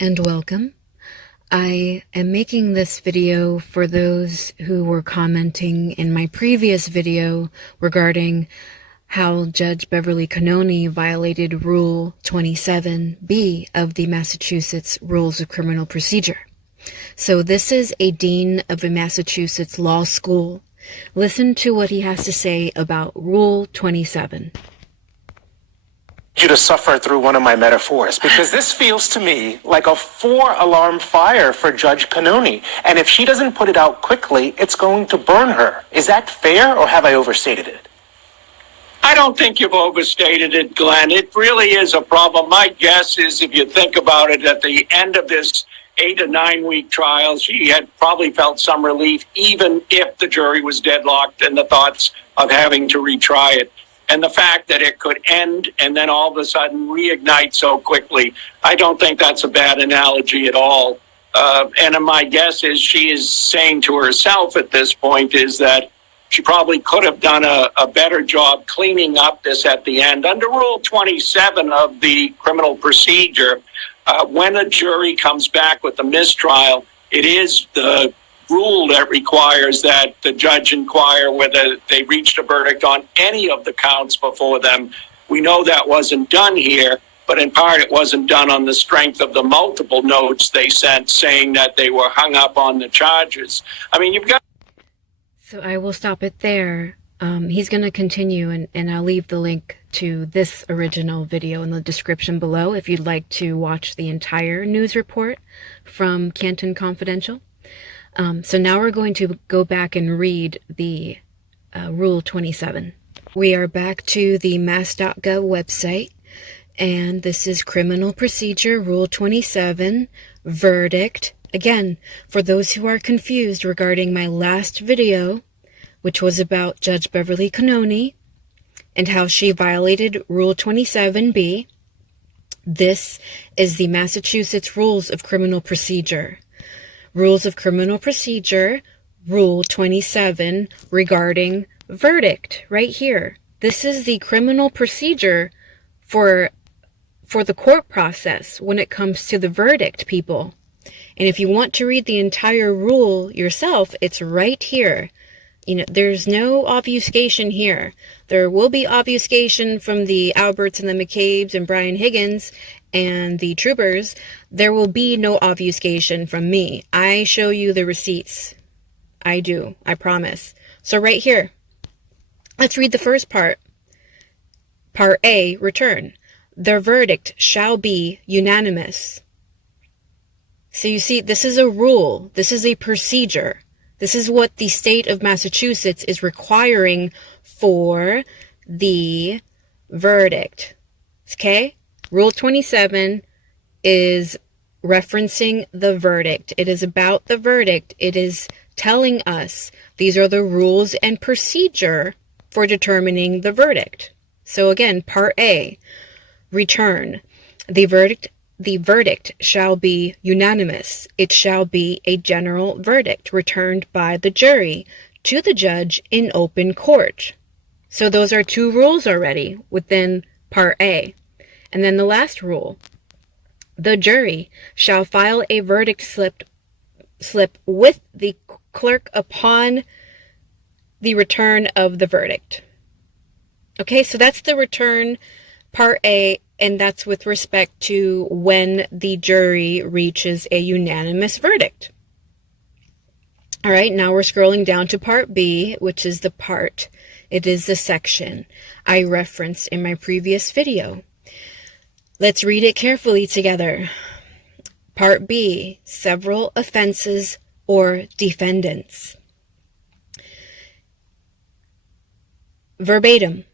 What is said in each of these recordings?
and welcome. I am making this video for those who were commenting in my previous video regarding how Judge Beverly Cannone violated Rule 27B of the Massachusetts Rules of Criminal Procedure. So this is a dean of a Massachusetts law school. Listen to what he has to say about Rule 27. You to suffer through one of my metaphors, because this feels to me like a 4-alarm fire for Judge Cannone, and if she doesn't put it out quickly, it's going to burn her. Is that fair, or have I overstated it? I don't think you've overstated it, Glenn. It really is a problem. My guess is, if you think about it, at the end of this 8 to 9 week trial, she had probably felt some relief, even if the jury was deadlocked and the thoughts of having to retry it. And the fact that it could end and then all of a sudden reignite so quickly, I don't think that's a bad analogy at all. And my guess is she is saying to herself at this point is that she probably could have done a better job cleaning up this at the end. Under Rule 27 of the criminal procedure, when a jury comes back with a mistrial, it is the rule that requires that the judge inquire whether they reached a verdict on any of the counts before them. We know that wasn't done here, but in part it wasn't done on the strength of the multiple notes they sent saying that they were hung up on the charges. I mean, you've got... So I will stop it there. He's going to continue, and I'll leave the link to this original video in the description below if you'd like to watch the entire news report from Canton Confidential. So now we're going to go back and read the Rule 27. We are back to the mass.gov website, and this is Criminal Procedure Rule 27, Verdict. Again, for those who are confused regarding my last video, which was about Judge Beverly Cannone and how she violated Rule 27B, this is the Massachusetts Rules of Criminal Procedure. Rules of Criminal Procedure, Rule 27, regarding verdict, right here. This is the criminal procedure for the court process when it comes to the verdict, people. And if you want to read the entire rule yourself, it's right here. You know, there's no obfuscation here. There will be obfuscation from the Alberts and the McCabe's and Brian Higgins and the troopers. There will be no obfuscation from me. I show you the receipts. I do. I promise. So right here, let's read the first part. Part A, return. The verdict shall be unanimous. So you see, this is a rule. This is a procedure. This is what the state of Massachusetts is requiring for the verdict. Okay? Rule 27 is referencing the verdict. It is about the verdict. It is telling us these are the rules and procedure for determining the verdict. So again, Part A, return. The verdict shall be unanimous. It shall be a general verdict returned by the jury to the judge in open court. So those are 2 rules already within Part A. And then the last rule, the jury shall file a verdict slip with the clerk upon the return of the verdict. Okay, so that's the return, Part A, and that's with respect to when the jury reaches a unanimous verdict. All right, now we're scrolling down to Part B, which is the part, it is the section I referenced in my previous video. Let's read it carefully together. Part B, several offenses or defendants. Verbatim.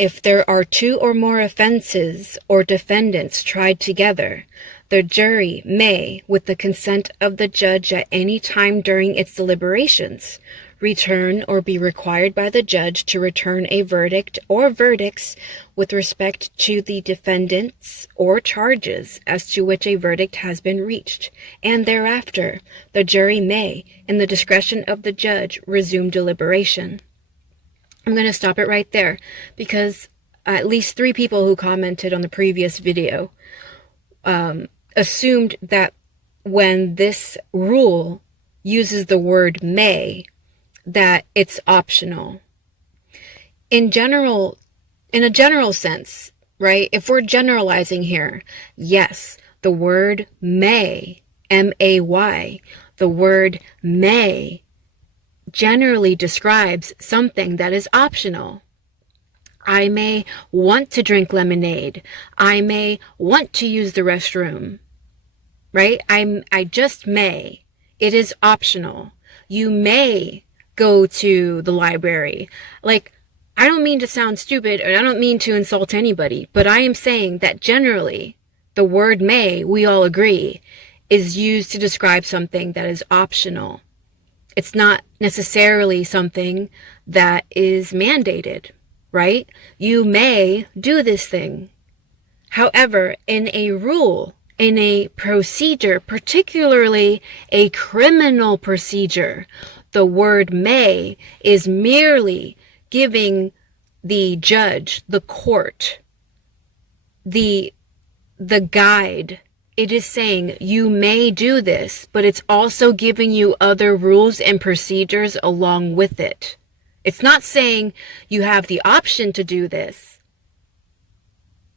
If there are 2 or more offenses or defendants tried together, the jury may, with the consent of the judge at any time during its deliberations, return or be required by the judge to return a verdict or verdicts with respect to the defendants or charges as to which a verdict has been reached, and thereafter the jury may, in the discretion of the judge, resume deliberation. I'm going to stop it right there because at least 3 people who commented on the previous video assumed that when this rule uses the word may, that it's optional. In a general sense, right? If we're generalizing here, yes, the word may, M-A-Y, the word may generally describes something that is optional. I may want to drink lemonade. I may want to use the restroom, right? I just may. It is optional. You may go to the library. Like, I don't mean to sound stupid, and I don't mean to insult anybody, but I am saying that generally the word may, we all agree, is used to describe something that is optional. It's not necessarily something that is mandated, right? You may do this thing. However, in a rule, in a procedure, particularly a criminal procedure, the word may is merely giving the judge, the court, the guide. It is saying you may do this, but it's also giving you other rules and procedures along with it. It's not saying you have the option to do this.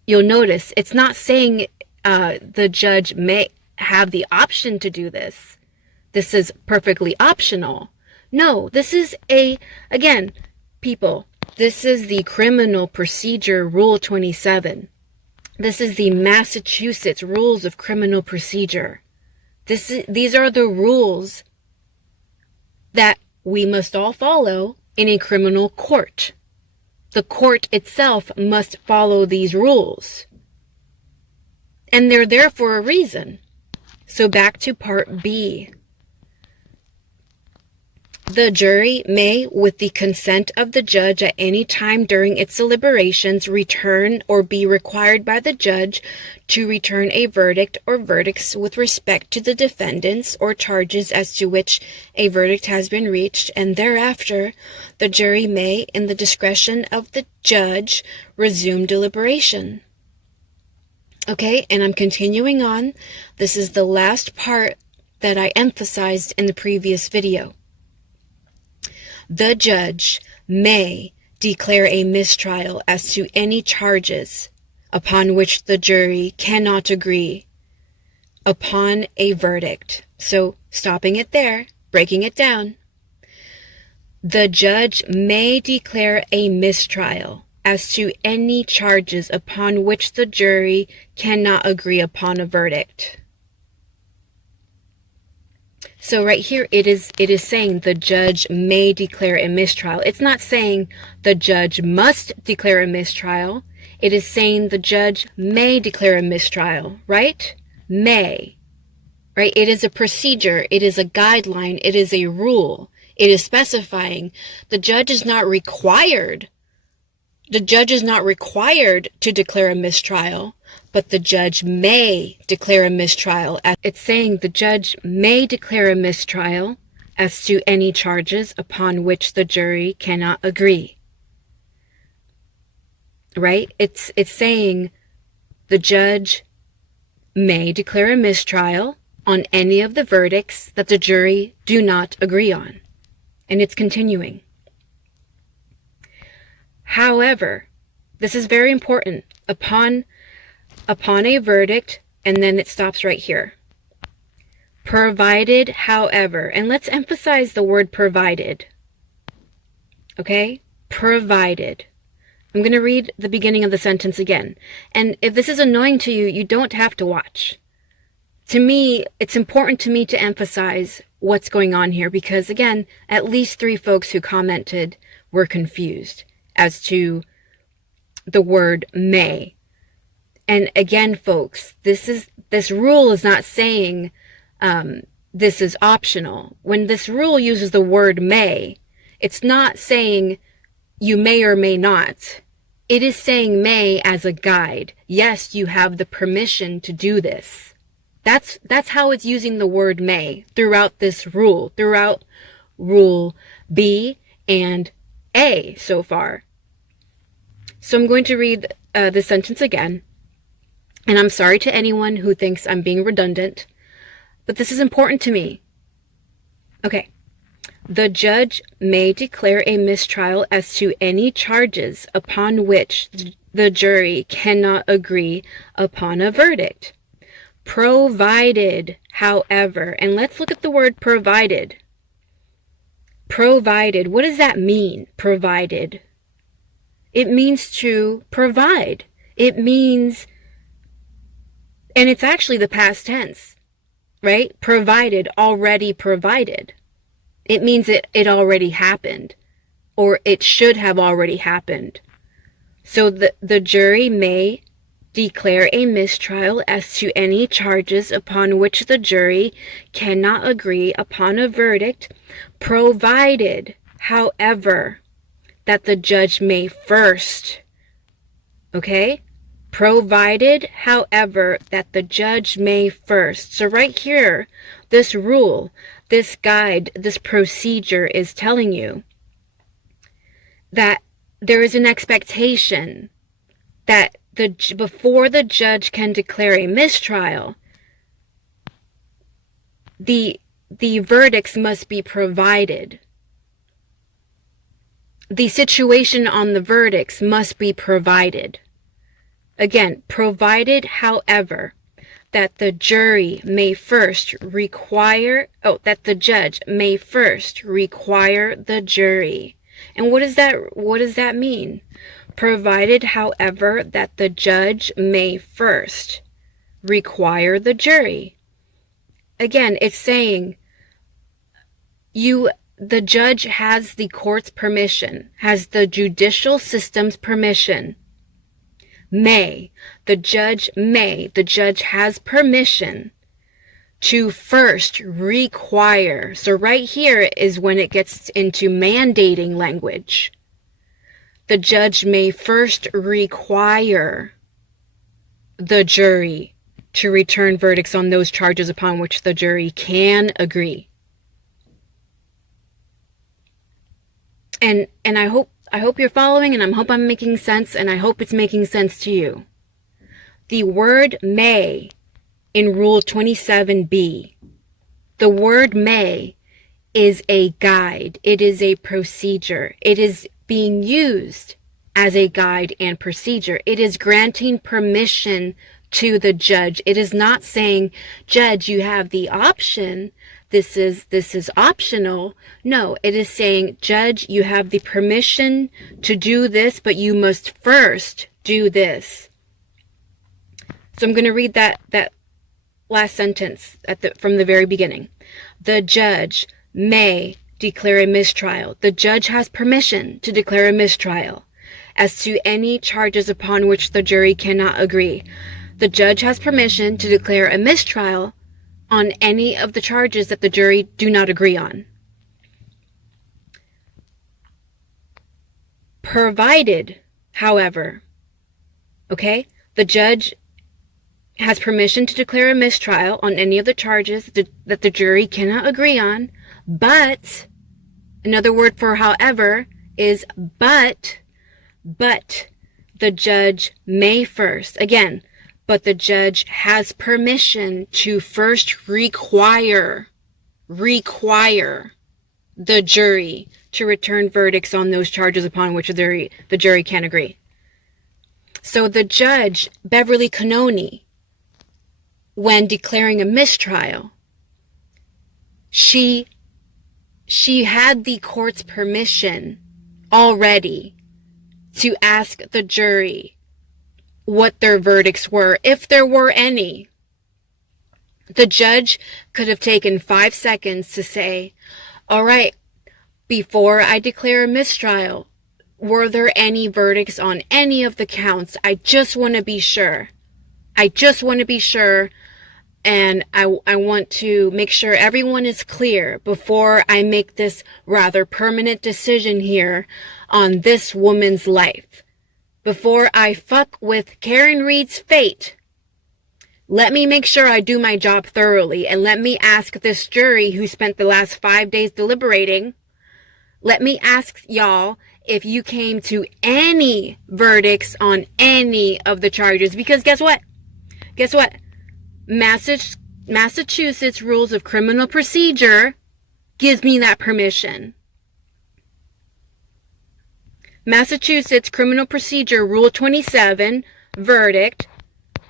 You'll notice it's not saying the judge may have the option to do this. This is perfectly optional. No, this is again, people, this is the Criminal Procedure Rule 27. This is the Massachusetts Rules of Criminal Procedure. These are the rules that we must all follow in a criminal court. The court itself must follow these rules. And they're there for a reason. So back to part B. The jury may, with the consent of the judge at any time during its deliberations, return or be required by the judge to return a verdict or verdicts with respect to the defendants or charges as to which a verdict has been reached, and thereafter the jury may, in the discretion of the judge, resume deliberation. Okay, and I'm continuing on. This is the last part that I emphasized in the previous video. The judge may declare a mistrial as to any charges upon which the jury cannot agree upon a verdict. So, stopping it there, breaking it down. The judge may declare a mistrial as to any charges upon which the jury cannot agree upon a verdict. So right here, it is saying the judge may declare a mistrial. It's not saying the judge must declare a mistrial. It is saying the judge may declare a mistrial, right? May, right? It is a procedure. It is a guideline. It is a rule. It is specifying the judge is not required. The judge is not required to declare a mistrial, but the judge may declare a mistrial. It's saying the judge may declare a mistrial as to any charges upon which the jury cannot agree. Right? It's saying the judge may declare a mistrial on any of the verdicts that the jury do not agree on. And it's continuing. However, this is very important. Upon a verdict, and then it stops right here. Provided, however, and let's emphasize the word provided. Okay? Provided. I'm going to read the beginning of the sentence again. And if this is annoying to you, you don't have to watch. To me, it's important to me to emphasize what's going on here because, again, at least 3 folks who commented were confused as to the word may. And again, folks, this rule is not saying this is optional. When this rule uses the word may, it's not saying you may or may not. It is saying may as a guide. Yes, you have the permission to do this. That's how it's using the word may throughout this rule, throughout Rule B and A so far. So I'm going to read the sentence again. And I'm sorry to anyone who thinks I'm being redundant, but this is important to me. Okay. The judge may declare a mistrial as to any charges upon which the jury cannot agree upon a verdict. Provided, however, and let's look at the word provided. Provided, what does that mean, provided? It means to provide. It means, and it's actually the past tense, right? Provided, already provided. It means it already happened, or it should have already happened. So the jury may declare a mistrial as to any charges upon which the jury cannot agree upon a verdict, provided, however, that the judge may first, okay? Provided, however, that the judge may first. So right here, this rule, this guide, this procedure is telling you that there is an expectation that before the judge can declare a mistrial, the verdicts must be provided. The situation on the verdicts must be provided. Again, provided, however, that the jury may first require, that the judge may first require the jury. And what does that mean? Provided, however, that the judge may first require the jury. Again, it's saying the judge has the court's permission, has the judicial system's permission. The judge has permission to first require. So right here is when it gets into mandating language. The judge may first require the jury to return verdicts on those charges upon which the jury can agree. And I hope you're following, and I hope I'm making sense, and I hope it's making sense to you. The word may in Rule 27B, the word may is a guide. It is a procedure. It is being used as a guide and procedure. It is granting permission to the judge. It is not saying, judge, you have the option. This is optional. No, it is saying, judge, you have the permission to do this, but you must first do this. So I'm going to read that last sentence from the very beginning. The judge may declare a mistrial. The judge has permission to declare a mistrial as to any charges upon which the jury cannot agree. The judge has permission to declare a mistrial on any of the charges that the jury do not agree on. Provided, however, okay, the judge has permission to declare a mistrial on any of the charges that the jury cannot agree on, but, another word for however is but the judge may first, again, but the judge has permission to first require the jury to return verdicts on those charges upon which the jury can agree. So the Judge Beverly Cannone, when declaring a mistrial, she had the court's permission already to ask the jury what their verdicts were, if there were any. The judge could have taken 5 seconds to say, all right, before I declare a mistrial, were there any verdicts on any of the counts? I just want to be sure. And I want to make sure everyone is clear before I make this rather permanent decision here on this woman's life. Before I fuck with Karen Reed's fate, let me make sure I do my job thoroughly, and let me ask this jury who spent the last 5 days deliberating, let me ask y'all if you came to any verdicts on any of the charges, because guess what? Guess what? Massachusetts Rules of Criminal Procedure gives me that permission. Massachusetts Criminal Procedure Rule 27, Verdict,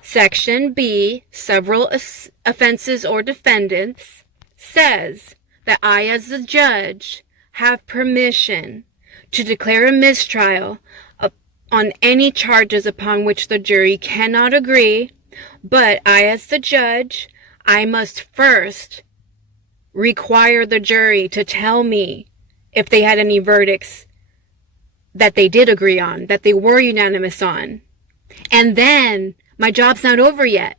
Section B, Several Offenses or Defendants, says that I, as the judge, have permission to declare a mistrial on any charges upon which the jury cannot agree, but I, as the judge, I must first require the jury to tell me if they had any verdicts that they did agree on, that they were unanimous on. And then, my job's not over yet.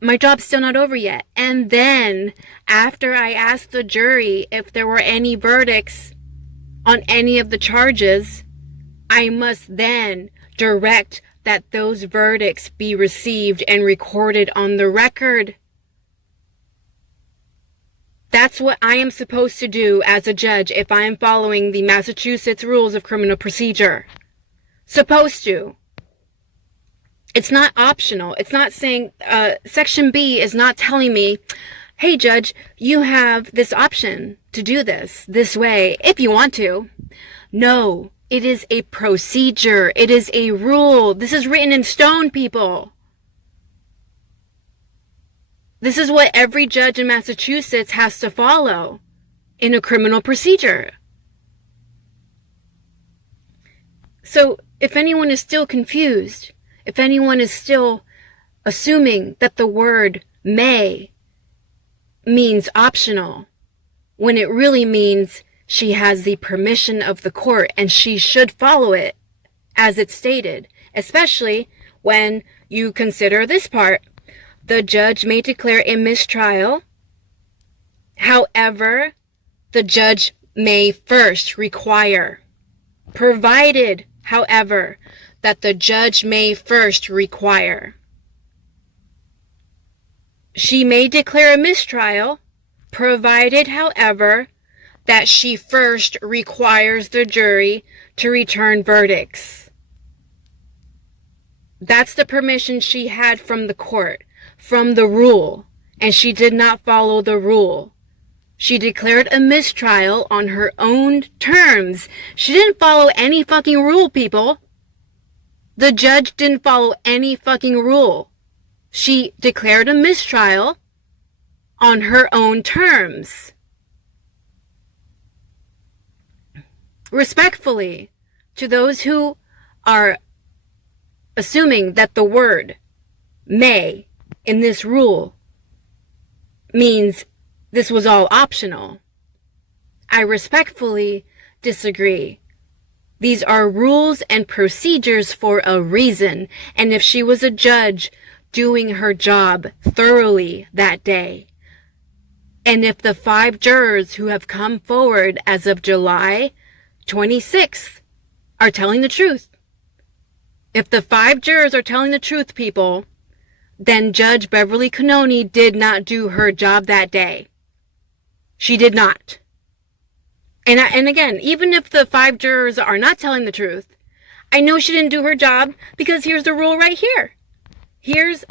My job's still not over yet. And then, after I ask the jury if there were any verdicts on any of the charges, I must then direct that those verdicts be received and recorded on the record. That's what I am supposed to do as a judge if I am following the Massachusetts Rules of Criminal Procedure. Supposed to. It's not optional. It's not saying, Section B is not telling me, hey judge, you have this option to do this way, if you want to. No, it is a procedure. It is a rule. This is written in stone, people. This is what every judge in Massachusetts has to follow in a criminal procedure. So, if anyone is still confused, if anyone is still assuming that the word may means optional, when it really means she has the permission of the court and she should follow it as it's stated, especially when you consider this part. The judge may declare a mistrial. However, the judge may first require, provided, however, that the judge may first require. She may declare a mistrial, provided, however, that she first requires the jury to return verdicts. That's the permission she had from the court, from the rule, and she did not follow the rule. She declared a mistrial on her own terms. She didn't follow any fucking rule, people. The judge didn't follow any fucking rule. She declared a mistrial on her own terms. Respectfully, to those who are assuming that the word may in this rule means this was all optional, I respectfully disagree. These are rules and procedures for a reason, and if she was a judge doing her job thoroughly that day, and if the 5 jurors who have come forward as of July 26th are telling the truth, if the 5 jurors are telling the truth, people, then Judge Beverly Cannone did not do her job that day. She did not. And again, even if the 5 jurors are not telling the truth, I know she didn't do her job because here's the rule right here. Here's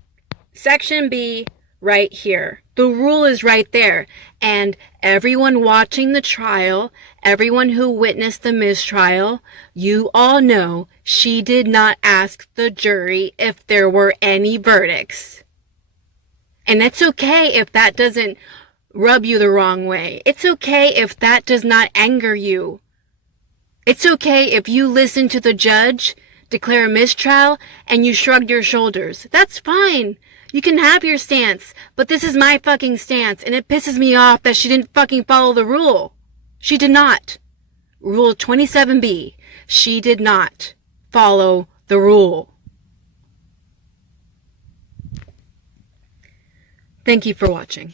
Section B right here. The rule is right there. And everyone watching the trial, everyone who witnessed the mistrial, you all know she did not ask the jury if there were any verdicts. And it's okay if that doesn't rub you the wrong way. It's okay if that does not anger you. It's okay if you listen to the judge declare a mistrial and you shrugged your shoulders. That's fine. You can have your stance, but this is my fucking stance, and it pisses me off that she didn't fucking follow the rule. She did not. Rule 27B. She did not follow the rule. Thank you for watching.